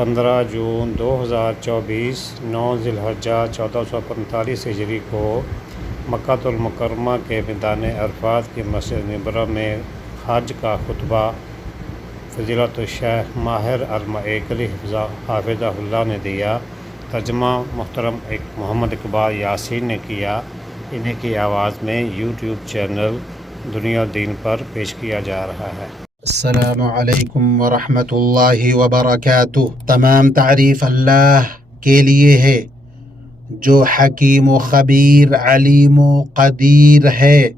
15 جون 2024 9 ذی الحجہ 1445 ہجری کو مکہ المکرمہ کے میدان عرفات کی مسجد نبوی میں حج کا خطبہ فضیلت الشیخ ماہر المعیقلی حافظہ اللہ نے دیا۔ ترجمہ محترم محمد اقبال یاسین نے کیا۔ انہیں کی آواز میں یوٹیوب چینل دنیا دین پر پیش کیا جا رہا ہے۔ السلام علیکم ورحمۃ اللہ وبرکاتہ۔ تمام تعریف اللہ کے لیے ہے جو حکیم و خبیر علیم و قدیر ہے۔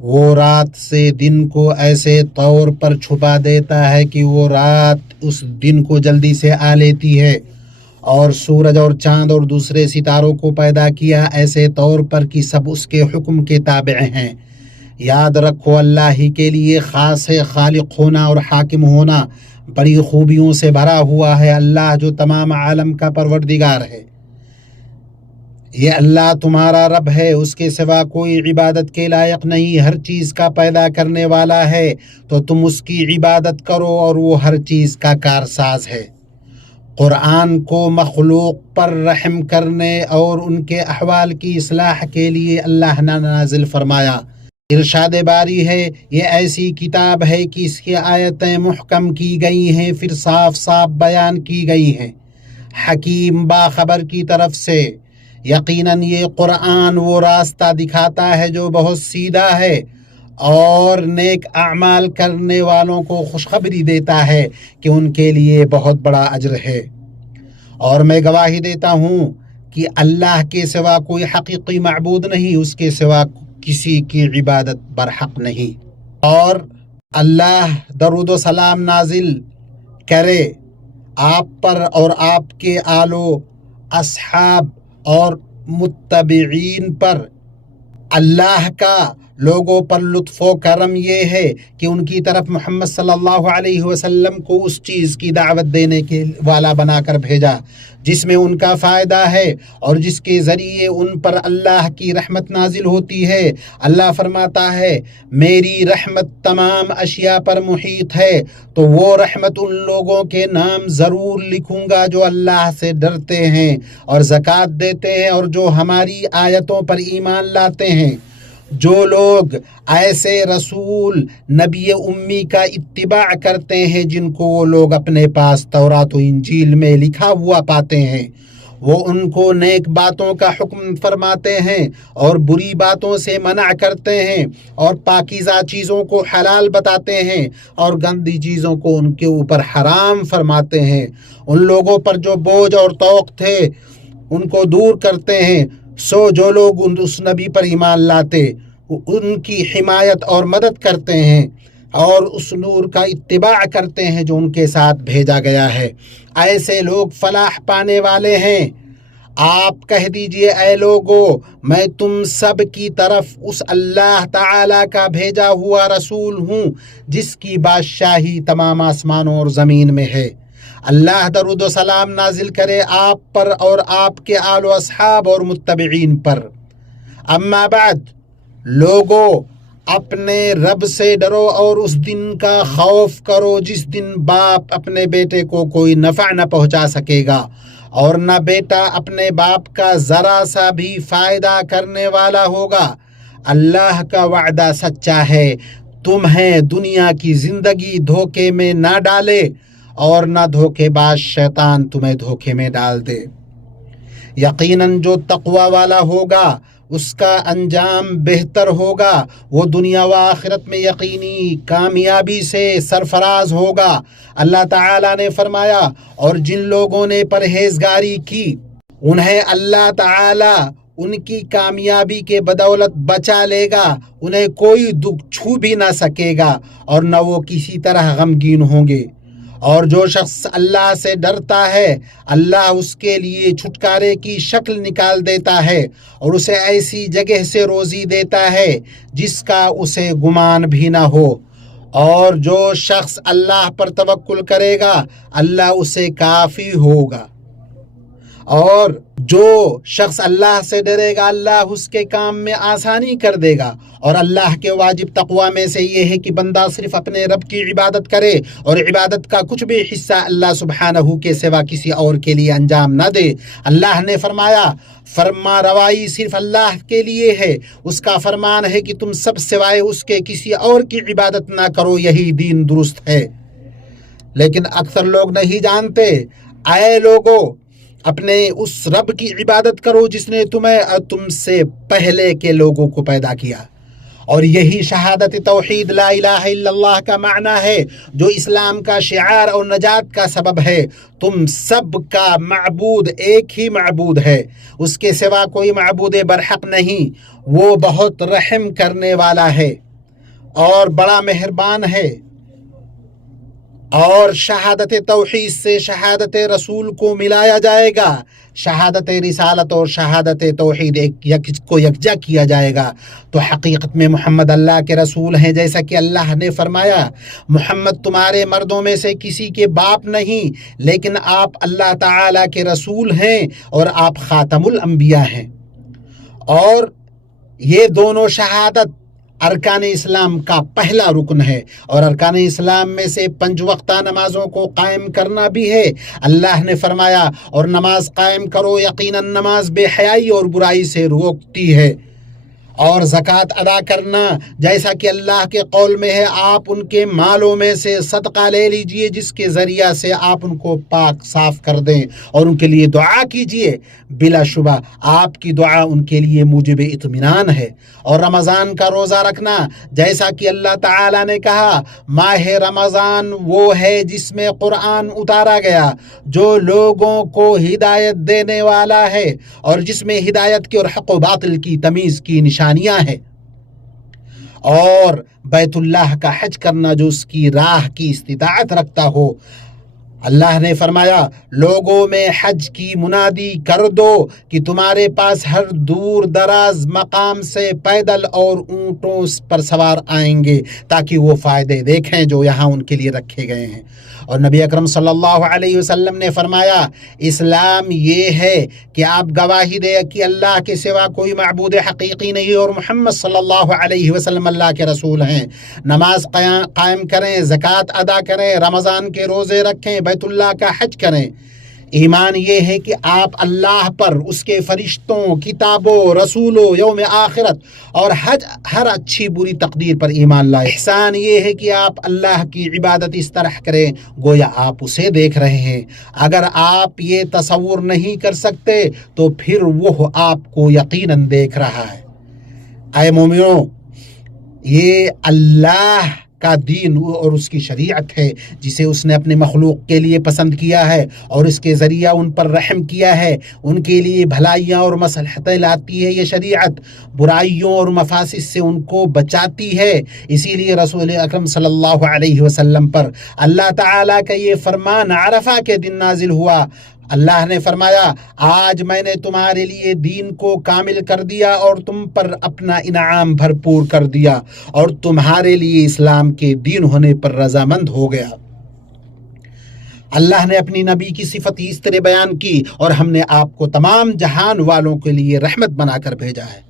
وہ رات سے دن کو ایسے طور پر چھپا دیتا ہے کہ وہ رات اس دن کو جلدی سے آ لیتی ہے، اور سورج اور چاند اور دوسرے ستاروں کو پیدا کیا ایسے طور پر کہ سب اس کے حکم کے تابع ہیں۔ یاد رکھو اللہ ہی کے لیے خاص ہے خالق ہونا اور حاکم ہونا، بڑی خوبیوں سے بھرا ہوا ہے اللہ جو تمام عالم کا پروردگار ہے۔ یہ اللہ تمہارا رب ہے، اس کے سوا کوئی عبادت کے لائق نہیں، ہر چیز کا پیدا کرنے والا ہے، تو تم اس کی عبادت کرو اور وہ ہر چیز کا کارساز ہے۔ قرآن کو مخلوق پر رحم کرنے اور ان کے احوال کی اصلاح کے لیے اللہ نے نازل فرمایا۔ ارشاد باری ہے، یہ ایسی کتاب ہے کہ اس کی آیتیں محکم کی گئی ہیں، پھر صاف صاف بیان کی گئی ہیں، حکیم باخبر کی طرف سے۔ یقیناً یہ قرآن وہ راستہ دکھاتا ہے جو بہت سیدھا ہے، اور نیک اعمال کرنے والوں کو خوشخبری دیتا ہے کہ ان کے لیے بہت بڑا اجر ہے۔ اور میں گواہی دیتا ہوں کہ اللہ کے سوا کوئی حقیقی معبود نہیں، اس کے سوا کسی کی عبادت برحق نہیں۔ اور اللہ درود و سلام نازل کرے آپ پر اور آپ کے آل و اصحاب اور متبعین پر۔ اللہ کا لوگوں پر لطف و کرم یہ ہے کہ ان کی طرف محمد صلی اللہ علیہ وسلم کو اس چیز کی دعوت دینے کے والا بنا کر بھیجا جس میں ان کا فائدہ ہے اور جس کے ذریعے ان پر اللہ کی رحمت نازل ہوتی ہے۔ اللہ فرماتا ہے، میری رحمت تمام اشیاء پر محیط ہے، تو وہ رحمت ان لوگوں کے نام ضرور لکھوں گا جو اللہ سے ڈرتے ہیں اور زکوٰۃ دیتے ہیں اور جو ہماری آیتوں پر ایمان لاتے ہیں۔ جو لوگ ایسے رسول نبی امی کا اتباع کرتے ہیں جن کو وہ لوگ اپنے پاس تورات و انجیل میں لکھا ہوا پاتے ہیں، وہ ان کو نیک باتوں کا حکم فرماتے ہیں اور بری باتوں سے منع کرتے ہیں، اور پاکیزہ چیزوں کو حلال بتاتے ہیں اور گندی چیزوں کو ان کے اوپر حرام فرماتے ہیں۔ ان لوگوں پر جو بوجھ اور طوق تھے ان کو دور کرتے ہیں۔ سو جو لوگ اس نبی پر ایمان لاتے ان کی حمایت اور مدد کرتے ہیں اور اس نور کا اتباع کرتے ہیں جو ان کے ساتھ بھیجا گیا ہے، ایسے لوگ فلاح پانے والے ہیں۔ آپ کہہ دیجئے، اے لوگو، میں تم سب کی طرف اس اللہ تعالی کا بھیجا ہوا رسول ہوں جس کی بادشاہی تمام آسمانوں اور زمین میں ہے۔ اللہ درود و سلام نازل کرے آپ پر اور آپ کے آل و اصحاب اور متبعین پر۔ اما بعد، لوگو، اپنے رب سے ڈرو اور اس دن کا خوف کرو جس دن باپ اپنے بیٹے کو کوئی نفع نہ پہنچا سکے گا اور نہ بیٹا اپنے باپ کا ذرا سا بھی فائدہ کرنے والا ہوگا۔ اللہ کا وعدہ سچا ہے، تمہیں دنیا کی زندگی دھوکے میں نہ ڈالے اور نہ دھوکے باز شیطان تمہیں دھوکے میں ڈال دے۔ یقیناً جو تقوی والا ہوگا اس کا انجام بہتر ہوگا، وہ دنیا و آخرت میں یقینی کامیابی سے سرفراز ہوگا۔ اللہ تعالیٰ نے فرمایا، اور جن لوگوں نے پرہیزگاری کی انہیں اللہ تعالیٰ ان کی کامیابی کے بدولت بچا لے گا، انہیں کوئی دکھ چھو بھی نہ سکے گا اور نہ وہ کسی طرح غمگین ہوں گے۔ اور جو شخص اللہ سے ڈرتا ہے اللہ اس کے لیے چھٹکارے کی شکل نکال دیتا ہے اور اسے ایسی جگہ سے روزی دیتا ہے جس کا اسے گمان بھی نہ ہو۔ اور جو شخص اللہ پر توکل کرے گا اللہ اسے کافی ہوگا۔ اور جو شخص اللہ سے ڈرے گا اللہ اس کے کام میں آسانی کر دے گا۔ اور اللہ کے واجب تقوی میں سے یہ ہے کہ بندہ صرف اپنے رب کی عبادت کرے اور عبادت کا کچھ بھی حصہ اللہ سبحانہ کے سوا کسی اور کے لیے انجام نہ دے۔ اللہ نے فرمایا فرما روائی صرف اللہ کے لیے ہے، اس کا فرمان ہے کہ تم سب سوائے اس کے کسی اور کی عبادت نہ کرو، یہی دین درست ہے۔ لیکن اکثر لوگ نہیں جانتے۔ اے لوگو، اپنے اس رب کی عبادت کرو جس نے تمہیں اور تم سے پہلے کے لوگوں کو پیدا کیا، اور یہی شہادت توحید لا الہ الا اللہ کا معنی ہے، جو اسلام کا شعار اور نجات کا سبب ہے۔ تم سب کا معبود ایک ہی معبود ہے، اس کے سوا کوئی معبود برحق نہیں، وہ بہت رحم کرنے والا ہے اور بڑا مہربان ہے۔ اور شہادت توحید سے شہادت رسول کو ملایا جائے گا، شہادت رسالت اور شہادت توحید کو یکجا کیا جائے گا، تو حقیقت میں محمد اللہ کے رسول ہیں، جیسا کہ اللہ نے فرمایا محمد تمہارے مردوں میں سے کسی کے باپ نہیں، لیکن آپ اللہ تعالیٰ کے رسول ہیں اور آپ خاتم الانبیاء ہیں۔ اور یہ دونوں شہادت ارکان اسلام کا پہلا رکن ہے، اور ارکان اسلام میں سے 5 وقتہ نمازوں کو قائم کرنا بھی ہے۔ اللہ نے فرمایا اور نماز قائم کرو، یقیناً نماز بے حیائی اور برائی سے روکتی ہے۔ اور زکوٰۃ ادا کرنا، جیسا کہ اللہ کے قول میں ہے آپ ان کے مالوں میں سے صدقہ لے لیجئے جس کے ذریعہ سے آپ ان کو پاک صاف کر دیں، اور ان کے لیے دعا کیجئے، بلا شبہ آپ کی دعا ان کے لیے موجب اطمینان ہے۔ اور رمضان کا روزہ رکھنا، جیسا کہ اللہ تعالیٰ نے کہا ماہ رمضان وہ ہے جس میں قرآن اتارا گیا، جو لوگوں کو ہدایت دینے والا ہے اور جس میں ہدایت کی اور حق و باطل کی تمیز کی نشانیاں ہیں۔ اور بیت اللہ کا حج کرنا جو اس کی راہ کی استطاعت رکھتا ہو۔ اللہ نے فرمایا لوگوں میں حج کی منادی کر دو کہ تمہارے پاس ہر دور دراز مقام سے پیدل اور اونٹوں پر سوار آئیں گے تاکہ وہ فائدے دیکھیں جو یہاں ان کے لیے رکھے گئے ہیں۔ اور نبی اکرم صلی اللہ علیہ وسلم نے فرمایا اسلام یہ ہے کہ آپ گواہی دیں کہ اللہ کے سوا کوئی معبود حقیقی نہیں اور محمد صلی اللہ علیہ وسلم اللہ کے رسول ہیں، نماز قائم کریں، زکوٰۃ ادا کریں، رمضان کے روزے رکھیں، بیت اللہ کا حج کریں۔ ایمان یہ ہے کہ آپ اللہ پر، اس کے فرشتوں، کتابوں، رسولوں، یوم آخرت اور ہر اچھی بری تقدیر پر ایمان لائے۔ احسان یہ ہے کہ آپ اللہ کی عبادت اس طرح کریں گویا آپ اسے دیکھ رہے ہیں۔ اگر آپ یہ تصور نہیں کر سکتے تو پھر وہ آپ کو یقیناً دیکھ رہا ہے۔ اے مومنوں، یہ اللہ کا دین اور اس کی شریعت ہے جسے اس نے اپنے مخلوق کے لیے پسند کیا ہے اور اس کے ذریعہ ان پر رحم کیا ہے، ان کے لیے بھلائیاں اور مصلحتیں لاتی ہے۔ یہ شریعت برائیوں اور مفاسد سے ان کو بچاتی ہے۔ اسی لیے رسول اکرم صلی اللہ علیہ وسلم پر اللہ تعالیٰ کا یہ فرمان عرفہ کے دن نازل ہوا۔ اللہ نے فرمایا آج میں نے تمہارے لیے دین کو کامل کر دیا اور تم پر اپنا انعام بھرپور کر دیا اور تمہارے لیے اسلام کے دین ہونے پر رضامند ہو گیا۔ اللہ نے اپنی نبی کی صفت اس طرح بیان کی اور ہم نے آپ کو تمام جہان والوں کے لیے رحمت بنا کر بھیجا ہے۔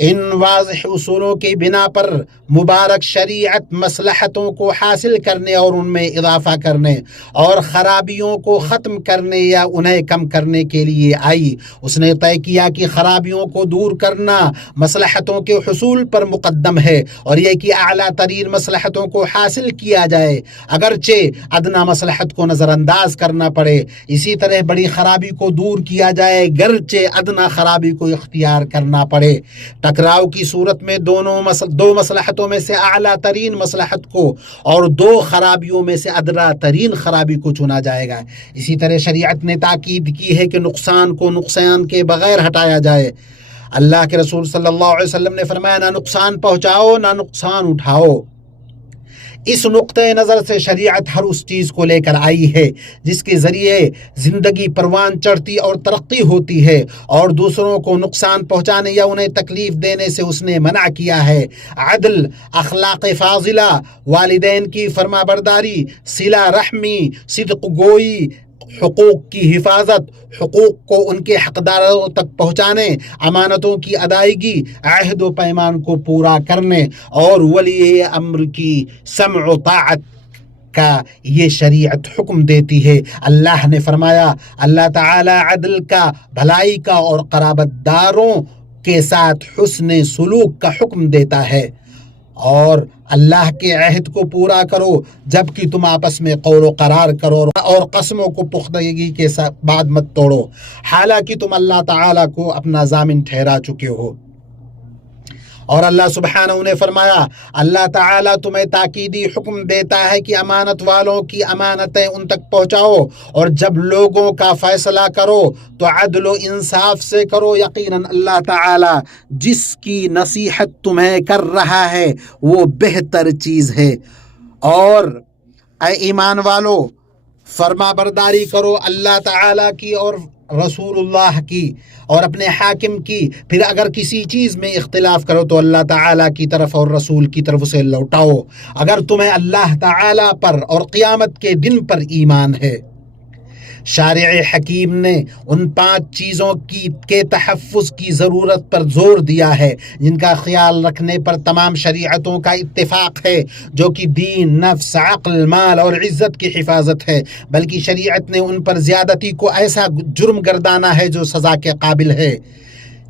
ان واضح اصولوں کی بنا پر مبارک شریعت مصلحتوں کو حاصل کرنے اور ان میں اضافہ کرنے اور خرابیوں کو ختم کرنے یا انہیں کم کرنے کے لیے آئی۔ اس نے طے کیا کہ خرابیوں کو دور کرنا مصلحتوں کے حصول پر مقدم ہے اور یہ کہ اعلیٰ ترین مصلحتوں کو حاصل کیا جائے اگرچہ ادنا مصلحت کو نظر انداز کرنا پڑے۔ اسی طرح بڑی خرابی کو دور کیا جائے گرچہ ادنا خرابی کو اختیار کرنا پڑے۔ ٹکراؤ کی صورت میں دو مصلحتوں میں سے اعلیٰ ترین مصلحت کو اور 2 خرابیوں میں سے ادنا ترین خرابی کو چنا جائے گا۔ اسی طرح شریعت نے تاکید کی ہے کہ نقصان کو نقصان کے بغیر ہٹایا جائے۔ اللہ کے رسول صلی اللہ علیہ وسلم نے فرمایا نہ نقصان پہنچاؤ نہ نقصان اٹھاؤ۔ اس نقطۂ نظر سے شریعت ہر اس چیز کو لے کر آئی ہے جس کے ذریعے زندگی پروان چڑھتی اور ترقی ہوتی ہے اور دوسروں کو نقصان پہنچانے یا انہیں تکلیف دینے سے اس نے منع کیا ہے۔ عدل، اخلاق فاضلہ، والدین کی فرما برداری، صلہ رحمی، صدق گوئی، حقوق کی حفاظت، حقوق کو ان کے حقداروں تک پہنچانے، امانتوں کی ادائیگی، عہد و پیمان کو پورا کرنے اور ولی امر کی سمع و طاعت کا یہ شریعت حکم دیتی ہے۔ اللہ نے فرمایا، اللہ تعالی عدل کا، بھلائی کا اور قرابت داروں کے ساتھ حسن سلوک کا حکم دیتا ہے، اور اللہ کے عہد کو پورا کرو جب کہ تم آپس میں قول و قرار کرو، اور قسموں کو پختگی کے بعد مت توڑو، حالانکہ تم اللہ تعالیٰ کو اپنا ضامن ٹھہرا چکے ہو۔ اور اللہ سبحانہ نے فرمایا، اللہ تعالیٰ تمہیں تاکیدی حکم دیتا ہے کہ امانت والوں کی امانتیں ان تک پہنچاؤ، اور جب لوگوں کا فیصلہ کرو تو عدل و انصاف سے کرو، یقیناً اللہ تعالیٰ جس کی نصیحت تمہیں کر رہا ہے وہ بہتر چیز ہے۔ اور اے ایمان والو، فرما برداری کرو اللہ تعالیٰ کی اور رسول اللہ کی اور اپنے حاکم کی، پھر اگر کسی چیز میں اختلاف کرو تو اللہ تعالیٰ کی طرف اور رسول کی طرف اسے لوٹاؤ، اگر تمہیں اللہ تعالیٰ پر اور قیامت کے دن پر ایمان ہے۔ شارع حکیم نے ان 5 چیزوں کے تحفظ کی ضرورت پر زور دیا ہے جن کا خیال رکھنے پر تمام شریعتوں کا اتفاق ہے، جو کہ دین، نفس، عقل، مال اور عزت کی حفاظت ہے، بلکہ شریعت نے ان پر زیادتی کو ایسا جرم گردانا ہے جو سزا کے قابل ہے۔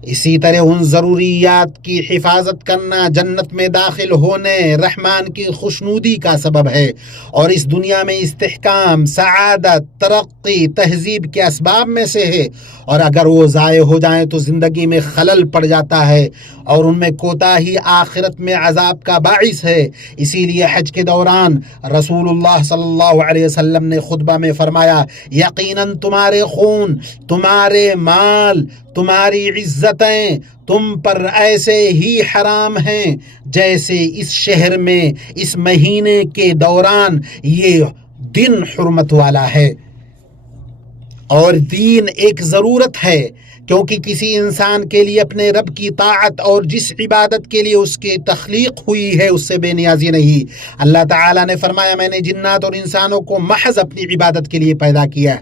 اسی طرح ان ضروریات کی حفاظت کرنا جنت میں داخل ہونے، رحمان کی خوشنودی کا سبب ہے، اور اس دنیا میں استحکام، سعادت، ترقی، تہذیب کے اسباب میں سے ہے، اور اگر وہ ضائع ہو جائیں تو زندگی میں خلل پڑ جاتا ہے، اور ان میں کوتاہی آخرت میں عذاب کا باعث ہے۔ اسی لیے حج کے دوران رسول اللہ صلی اللہ علیہ وسلم نے خطبہ میں فرمایا، یقیناً تمہارے خون، تمہارے مال، تمہاری عزتیں تم پر ایسے ہی حرام ہیں جیسے اس شہر میں اس مہینے کے دوران یہ دن حرمت والا ہے۔ اور دین ایک ضرورت ہے، کیونکہ کسی انسان کے لیے اپنے رب کی طاعت اور جس عبادت کے لیے اس کی تخلیق ہوئی ہے اس سے بے نیازی نہیں۔ اللہ تعالیٰ نے فرمایا، میں نے جنات اور انسانوں کو محض اپنی عبادت کے لیے پیدا کیا،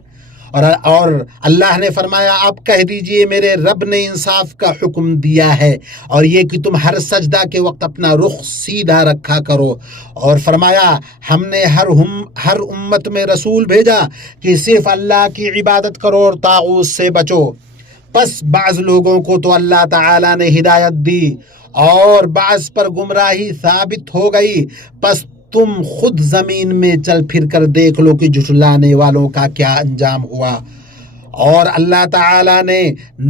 اور اللہ نے فرمایا، آپ کہہ دیجئے میرے رب نے انصاف کا حکم دیا ہے، اور یہ کہ تم ہر سجدہ کے وقت اپنا رخ سیدھا رکھا کرو، اور فرمایا ہم نے ہر امت میں رسول بھیجا کہ صرف اللہ کی عبادت کرو اور طاغوت سے بچو۔ پس بعض لوگوں کو تو اللہ تعالیٰ نے ہدایت دی اور بعض پر گمراہی ثابت ہو گئی، پس تم خود زمین میں چل پھر کر دیکھ لو کہ جھٹلانے والوں کا کیا انجام ہوا۔ اور اللہ تعالیٰ نے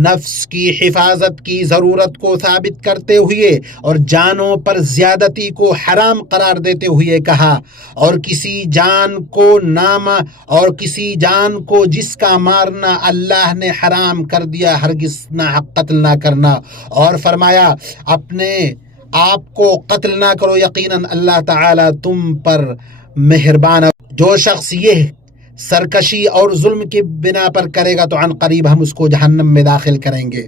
نفس کی حفاظت کی ضرورت کو ثابت کرتے ہوئے اور جانوں پر زیادتی کو حرام قرار دیتے ہوئے کہا، اور کسی جان کو جس کا مارنا اللہ نے حرام کر دیا، ہرگز ناحق قتل نہ کرنا، اور فرمایا اپنے آپ کو قتل نہ کرو، یقیناً اللہ تعالیٰ تم پر مہربان۔ جو شخص یہ سرکشی اور ظلم کی بنا پر کرے گا تو عن قریب ہم اس کو جہنم میں داخل کریں گے۔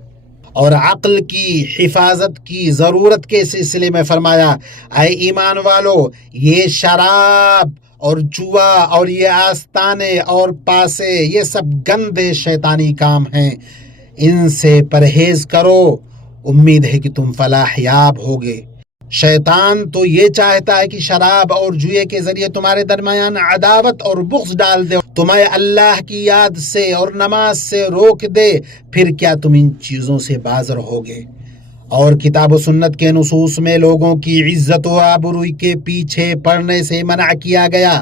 اور عقل کی حفاظت کی ضرورت کے سلسلے میں فرمایا، اے ایمان والو، یہ شراب اور جوا اور یہ آستانے اور پاسے، یہ سب گندے شیطانی کام ہیں، ان سے پرہیز کرو، امید ہے کہ تم فلاح یاب ہوگے۔ شیطان تو یہ چاہتا ہے کہ شراب اور جوئے کے ذریعے تمہارے درمیان عداوت اور بغض ڈال دے، تمہیں اللہ کی یاد سے اور نماز سے روک دے، پھر کیا تم ان چیزوں سے باز رہوگے؟ اور کتاب و سنت کے نصوص میں لوگوں کی عزت و آبروئی کے پیچھے پڑنے سے منع کیا گیا۔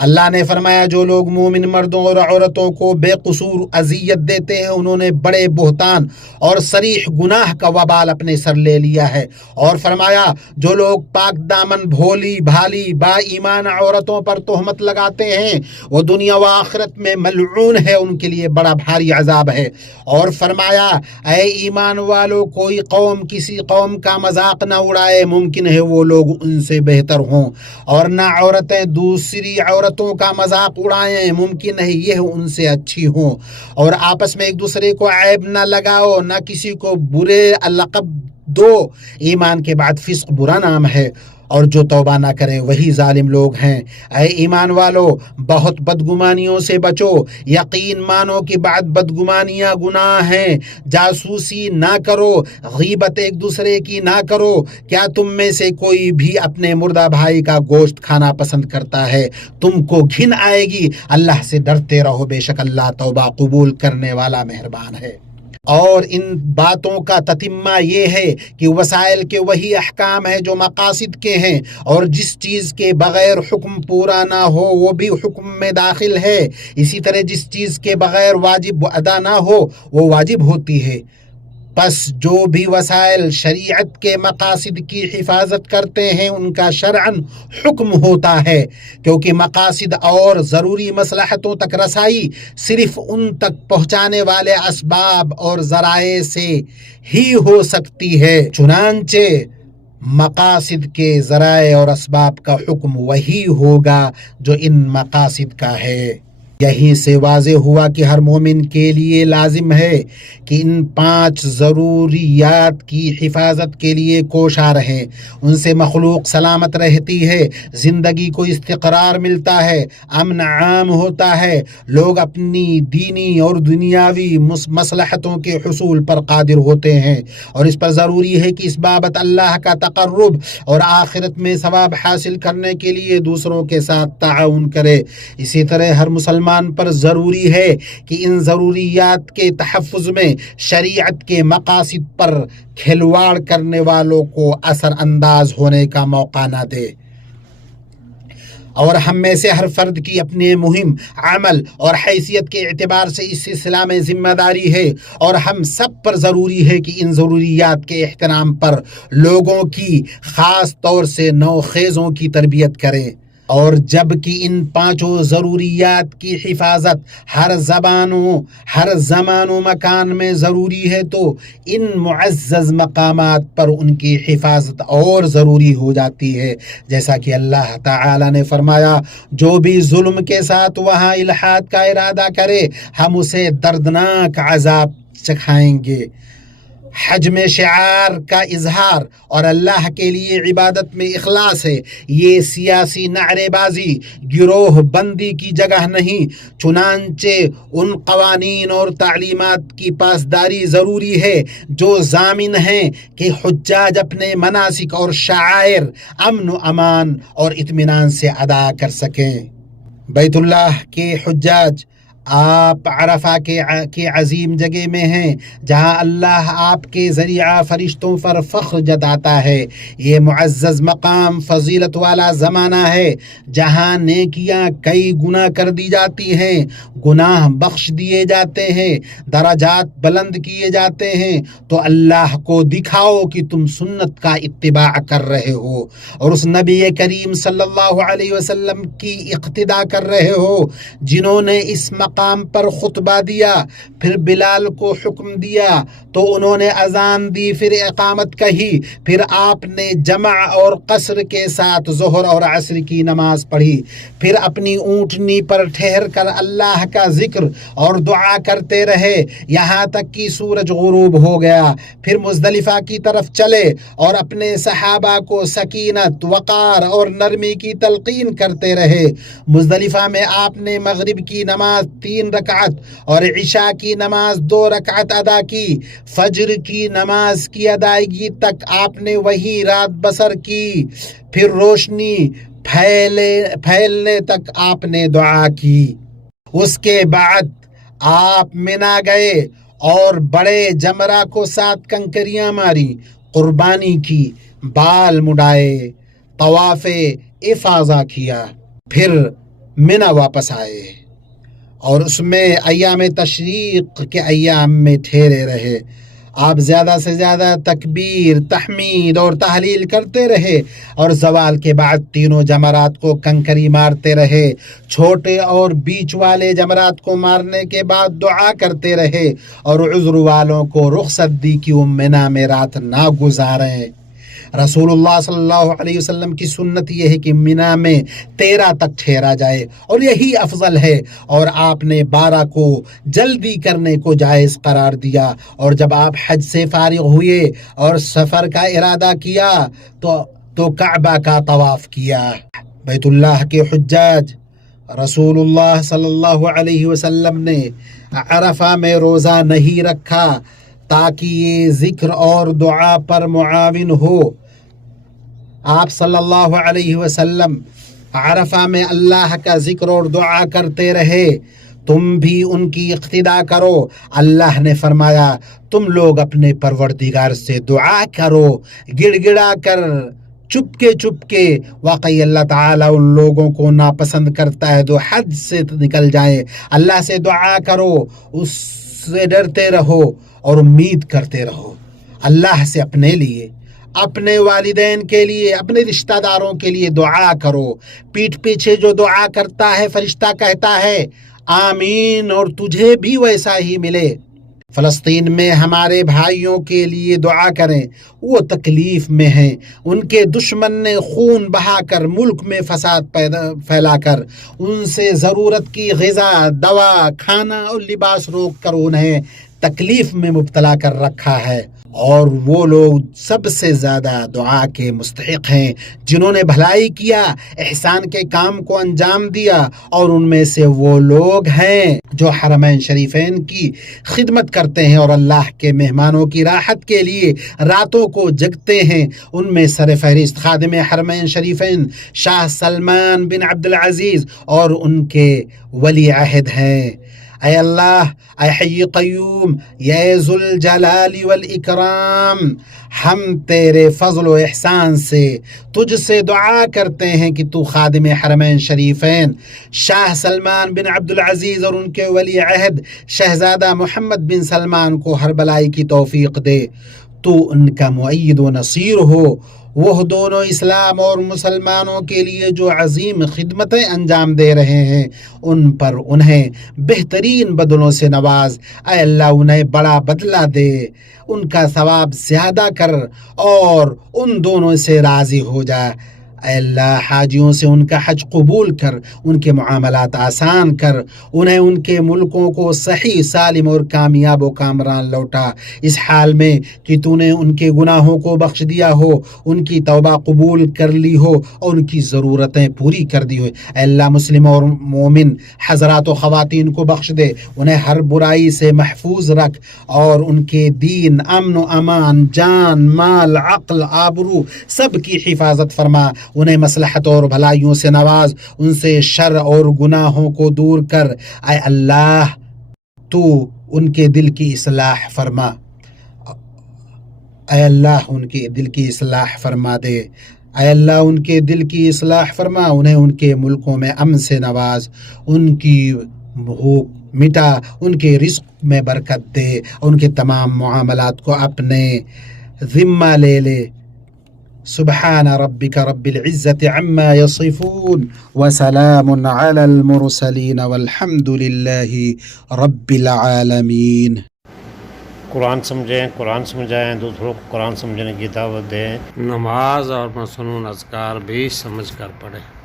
اللہ نے فرمایا، جو لوگ مومن مردوں اور عورتوں کو بے قصور اذیت دیتے ہیں انہوں نے بڑے بہتان اور صریح گناہ کا وبال اپنے سر لے لیا ہے، اور فرمایا جو لوگ پاک دامن بھولی بھالی با ایمان عورتوں پر تہمت لگاتے ہیں وہ دنیا و آخرت میں ملعون ہے، ان کے لیے بڑا بھاری عذاب ہے۔ اور فرمایا، اے ایمان والو، کوئی قوم کسی قوم کا مذاق نہ اڑائے، ممکن ہے وہ لوگ ان سے بہتر ہوں، اور نہ عورتیں دوسری عورتوں کا مذاق اڑائیں، ممکن ہے یہ ان سے اچھی ہوں، اور آپس میں ایک دوسرے کو عیب نہ لگاؤ، نہ کسی کو برے لقب دو، ایمان کے بعد فسق برا نام ہے، اور جو توبہ نہ کریں وہی ظالم لوگ ہیں۔ اے ایمان والو، بہت بدگمانیوں سے بچو، یقین مانو کہ بعد بدگمانیاں گناہ ہیں۔ جاسوسی نہ کرو، غیبت ایک دوسرے کی نہ کرو۔ کیا تم میں سے کوئی بھی اپنے مردہ بھائی کا گوشت کھانا پسند کرتا ہے؟ تم کو گھن آئے گی۔ اللہ سے ڈرتے رہو، بے شک اللہ توبہ قبول کرنے والا مہربان ہے۔ اور ان باتوں کا تتمہ یہ ہے کہ وسائل کے وہی احکام ہیں جو مقاصد کے ہیں، اور جس چیز کے بغیر حکم پورا نہ ہو وہ بھی حکم میں داخل ہے، اسی طرح جس چیز کے بغیر واجب ادا نہ ہو وہ واجب ہوتی ہے۔ پس جو بھی وسائل شریعت کے مقاصد کی حفاظت کرتے ہیں ان کا شرعاً حکم ہوتا ہے، کیونکہ مقاصد اور ضروری مصلحتوں تک رسائی صرف ان تک پہنچانے والے اسباب اور ذرائع سے ہی ہو سکتی ہے۔ چنانچہ مقاصد کے ذرائع اور اسباب کا حکم وہی ہوگا جو ان مقاصد کا ہے۔ یہیں سے واضح ہوا کہ ہر مومن کے لیے لازم ہے کہ ان 5 ضروریات کی حفاظت کے لیے کوشاں رہیں۔ ان سے مخلوق سلامت رہتی ہے، زندگی کو استقرار ملتا ہے، امن عام ہوتا ہے، لوگ اپنی دینی اور دنیاوی مصلحتوں کے حصول پر قادر ہوتے ہیں، اور اس پر ضروری ہے کہ اس بابت اللہ کا تقرب اور آخرت میں ثواب حاصل کرنے کے لیے دوسروں کے ساتھ تعاون کرے۔ اسی طرح ہر مسلمان پر ضروری ہے کہ ان ضروریات کے تحفظ میں شریعت کے مقاصد پر کھلواڑ کرنے والوں کو اثر انداز ہونے کا موقع نہ دے۔ اور ہم میں سے ہر فرد کی اپنے مہم، عمل اور حیثیت کے اعتبار سے اس سلسلہ میں ذمہ داری ہے، اور ہم سب پر ضروری ہے کہ ان ضروریات کے احترام پر لوگوں کی، خاص طور سے نوخیزوں کی تربیت کریں۔ اور جب کہ ان 5 ضروریات کی حفاظت ہر زمان و مکان میں ضروری ہے، تو ان معزز مقامات پر ان کی حفاظت اور ضروری ہو جاتی ہے، جیسا کہ اللہ تعالی نے فرمایا، جو بھی ظلم کے ساتھ وہاں الحاد کا ارادہ کرے ہم اسے دردناک عذاب چکھائیں گے۔ حج میں شعار کا اظہار اور اللہ کے لیے عبادت میں اخلاص ہے، یہ سیاسی نعرے بازی، گروہ بندی کی جگہ نہیں۔ چنانچہ ان قوانین اور تعلیمات کی پاسداری ضروری ہے جو ضامن ہیں کہ حجاج اپنے مناسک اور شعائر امن و امان اور اطمینان سے ادا کر سکیں۔ بیت اللہ کے حجاج آپ عرفہ کے عظیم جگہ میں ہیں، جہاں اللہ آپ کے ذریعہ فرشتوں پر فخر جتاتا ہے۔ یہ معزز مقام فضیلت والا زمانہ ہے جہاں نیکیاں کئی گنا کر دی جاتی ہیں، گناہ بخش دیے جاتے ہیں، درجات بلند کیے جاتے ہیں۔ تو اللہ کو دکھاؤ کہ تم سنت کا اتباع کر رہے ہو اور اس نبی کریم صلی اللہ علیہ وسلم کی اقتداء کر رہے ہو جنہوں نے اس مقام پر خطبہ دیا، پھر بلال کو حکم دیا تو انہوں نے اذان دی، پھر اقامت کہی، پھر آپ نے جمع اور قصر کے ساتھ ظہر اور عصر کی نماز پڑھی، پھر اپنی اونٹنی پر ٹھہر کر اللہ کا ذکر اور دعا کرتے رہے یہاں تک کہ سورج غروب ہو گیا، پھر مزدلفہ کی طرف چلے اور اپنے صحابہ کو سکینت، وقار اور نرمی کی تلقین کرتے رہے۔ مزدلفہ میں آپ نے مغرب کی نماز 3 رکعت اور عشاء کی نماز 2 رکعت ادا کی، فجر کی نماز کی ادائیگی تک آپ نے وہی رات بسر کی، پھر روشنی پھیلنے تک آپ نے دعا کی۔ اس کے بعد آپ منا گئے اور بڑے جمرہ کو 7 کنکریاں ماری، قربانی کی، بال مڈائے، طواف افاضہ کیا، پھر منا واپس آئے اور اس میں ایام تشریق کے ایام میں ٹھہرے رہے۔ آپ زیادہ سے زیادہ تکبیر، تحمید اور تحلیل کرتے رہے اور زوال کے بعد تینوں جمرات کو کنکری مارتے رہے۔ چھوٹے اور بیچ والے جمرات کو مارنے کے بعد دعا کرتے رہے اور عذر والوں کو رخصت دی کہ وہ منا میں رات نہ گزاریں۔ رسول اللہ صلی اللہ علیہ وسلم کی سنت یہ ہے کہ منا میں 13 تک ٹھہرا جائے اور یہی افضل ہے، اور آپ نے 12 کو جلدی کرنے کو جائز قرار دیا۔ اور جب آپ حج سے فارغ ہوئے اور سفر کا ارادہ کیا تو تو کعبہ کا طواف کیا۔ بیت اللہ کے حجاج رسول اللہ صلی اللہ علیہ وسلم نے عرفہ میں روزہ نہیں رکھا تاکہ یہ ذکر اور دعا پر معاون ہو۔ آپ صلی اللہ علیہ وسلم عرفہ میں اللہ کا ذکر اور دعا کرتے رہے، تم بھی ان کی اقتدا کرو۔ اللہ نے فرمایا تم لوگ اپنے پروردگار سے دعا کرو گڑ گڑا کر، چپ کے۔ واقعی اللہ تعالیٰ ان لوگوں کو ناپسند کرتا ہے جو حد سے نکل جائیں۔ اللہ سے دعا کرو، اس سے ڈرتے رہو اور امید کرتے رہو۔ اللہ سے اپنے لیے، اپنے والدین کے لیے، اپنے رشتہ داروں کے لیے دعا کرو۔ پیٹھ پیچھے جو دعا کرتا ہے فرشتہ کہتا ہے آمین، اور تجھے بھی ویسا ہی ملے۔ فلسطین میں ہمارے بھائیوں کے لیے دعا کریں، وہ تکلیف میں ہیں۔ ان کے دشمن نے خون بہا کر ملک میں فساد پھیلا کر ان سے ضرورت کی غذا، دوا، کھانا اور لباس روک کر انہیں تکلیف میں مبتلا کر رکھا ہے، اور وہ لوگ سب سے زیادہ دعا کے مستحق ہیں جنہوں نے بھلائی کیا، احسان کے کام کو انجام دیا، اور ان میں سے وہ لوگ ہیں جو حرمین شریفین کی خدمت کرتے ہیں اور اللہ کے مہمانوں کی راحت کے لیے راتوں کو جگتے ہیں۔ ان میں سر فہرست خادم حرمین شریفین شاہ سلمان بن عبد العزیز اور ان کے ولی عہد ہیں۔ اے اللہ، اے حی قیوم، یا ذوالجلال والاکرام، ہم تیرے فضل و احسان سے تجھ سے دعا کرتے ہیں کہ تو خادم حرمین شریفین شاہ سلمان بن عبد العزیز اور ان کے ولی عہد شہزادہ محمد بن سلمان کو ہر بلائی کی توفیق دے۔ تو ان کا مؤید و نصیر ہو۔ وہ دونوں اسلام اور مسلمانوں کے لیے جو عظیم خدمتیں انجام دے رہے ہیں، ان پر انہیں بہترین بدلوں سے نواز۔ اے اللہ، انہیں بڑا بدلہ دے، ان کا ثواب زیادہ کر اور ان دونوں سے راضی ہو جا۔ اے اللہ، حاجیوں سے ان کا حج قبول کر، ان کے معاملات آسان کر، انہیں ان کے ملکوں کو صحیح سالم اور کامیاب و کامران لوٹا، اس حال میں کہ تو نے ان کے گناہوں کو بخش دیا ہو، ان کی توبہ قبول کر لی ہو اور ان کی ضرورتیں پوری کر دی ہو۔ اے اللہ، مسلم اور مومن حضرات و خواتین کو بخش دے، انہیں ہر برائی سے محفوظ رکھ اور ان کے دین، امن و امان، جان، مال، عقل، آبرو سب کی حفاظت فرما، انہیں مصلحت اور بھلائیوں سے نواز، ان سے شر اور گناہوں کو دور کر۔ اے اللہ، تو ان کے دل کی اصلاح فرما، اے اللہ ان کے دل کی اصلاح فرما دے، اے اللہ ان کے دل کی اصلاح فرما، انہیں ان کے ملکوں میں امن سے نواز، ان کی بھوک مٹا، ان کے رزق میں برکت دے، ان کے تمام معاملات کو اپنے ذمہ لے لے۔ سبحان ربك رب العزة عما يصفون وسلام على المرسلين والحمد لله رب العالمين۔ قرآن سمجھیں، قرآن سمجھائیں، دوسروں کو قرآن سمجھنے کی دعوت دیں۔ نماز اور مسنون اذکار بھی سمجھ کر پڑھیں۔